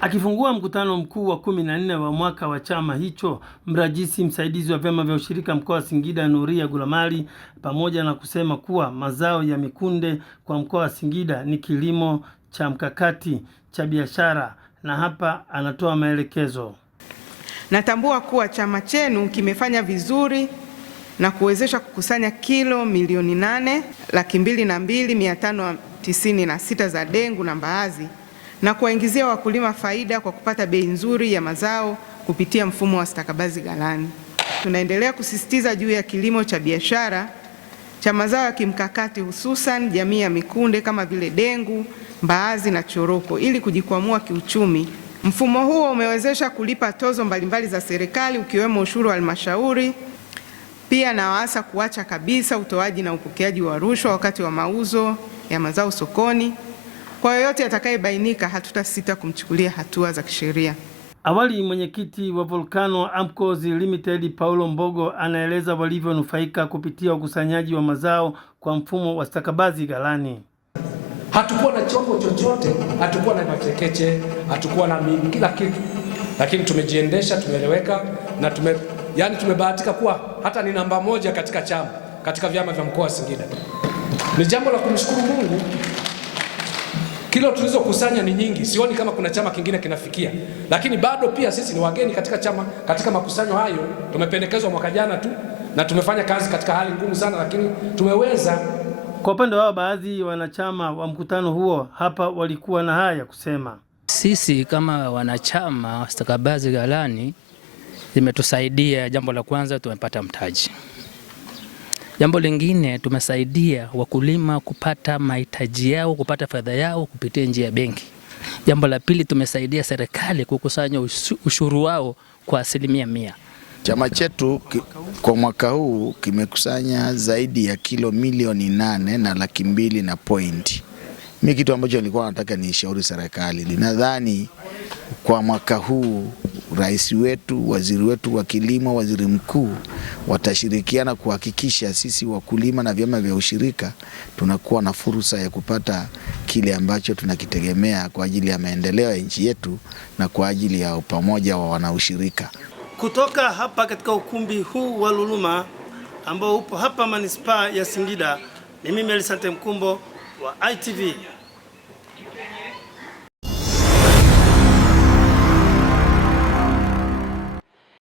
Akifungua mkutano mkuu wa 14 wa mwaka wa chama hicho, mrajisi msaidizi wa vyama vya ushirika mkoa wa Singida Nuria Gulamali, pamoja na kusema kuwa mazao ya mikunde kwa mkoa wa Singida ni kilimo cha mkakati cha biashara, na hapa anatoa maelekezo. Natambua kuwa chama chenu kimefanya vizuri na kuwezesha kukusanya kilo milioni 8,202,596 za dengu na mbaazi na kuwaingizia wakulima faida kwa kupata bei nzuri ya mazao kupitia mfumo wa stakabadhi ghalani. Tunaendelea kusisitiza juu ya kilimo cha biashara cha mazao ya kimkakati, hususan jamii ya mikunde kama vile dengu, mbaazi na choroko ili kujikwamua kiuchumi. Mfumo huo umewezesha kulipa tozo mbalimbali za serikali ukiwemo ushuru wa halmashauri. Pia nawaasa kuacha kabisa utoaji na upokeaji wa rushwa wakati wa mauzo ya mazao sokoni. Kwa yoyote atakayebainika, hatutasita kumchukulia hatua za kisheria. Awali mwenyekiti wa Volcano Amcos Limited Paulo Mbogo anaeleza walivyonufaika kupitia ukusanyaji wa mazao kwa mfumo wa stakabadhi ghalani. Hatukuwa na chombo chochote, hatukuwa na machekeche, hatukuwa na kila kitu, lakini tumejiendesha, tumeeleweka na tumebahatika kuwa hata ni namba 1 katika chama, katika vyama vya mkoa wa Singida. Ni jambo la kumshukuru Mungu. Kilo tulizokusanya ni nyingi, sioni kama kuna chama kingine kinafikia, lakini bado pia sisi ni wageni katika chama. Katika makusanyo hayo tumependekezwa mwaka jana tu na tumefanya kazi katika hali ngumu sana, lakini tumeweza. Kwa upande wao, baadhi ya wanachama wa mkutano huo hapa walikuwa na haya kusema. Sisi kama wanachama wa stakabadhi ghalani imetusaidia. Jambo la kwanza, tumepata mtaji. Jambo lingine, tumesaidia wakulima kupata mahitaji yao, kupata fedha yao kupitia njia ya benki. Jambo la pili, tumesaidia serikali kukusanya ushuru wao kwa 100%. Chama chetu kwa mwaka huu kimekusanya zaidi ya kilo milioni 8.2 na point. Mimi kitu ambacho nilikuwa nataka nishauri serikali, nadhani kwa mwaka huu rais wetu, waziri wetu wa kilimo, waziri mkuu watashirikiana kuhakikisha sisi wakulima na vyama vya ushirika tunakuwa na fursa ya kupata kile ambacho tunakitegemea kwa ajili ya maendeleo ya nchi yetu na kwa ajili ya pamoja wa wanaushirika. Kutoka hapa katika ukumbi huu wa Luluma ambao upo hapa manispaa ya Singida, mimi Melisante Mkumbo wa ITV.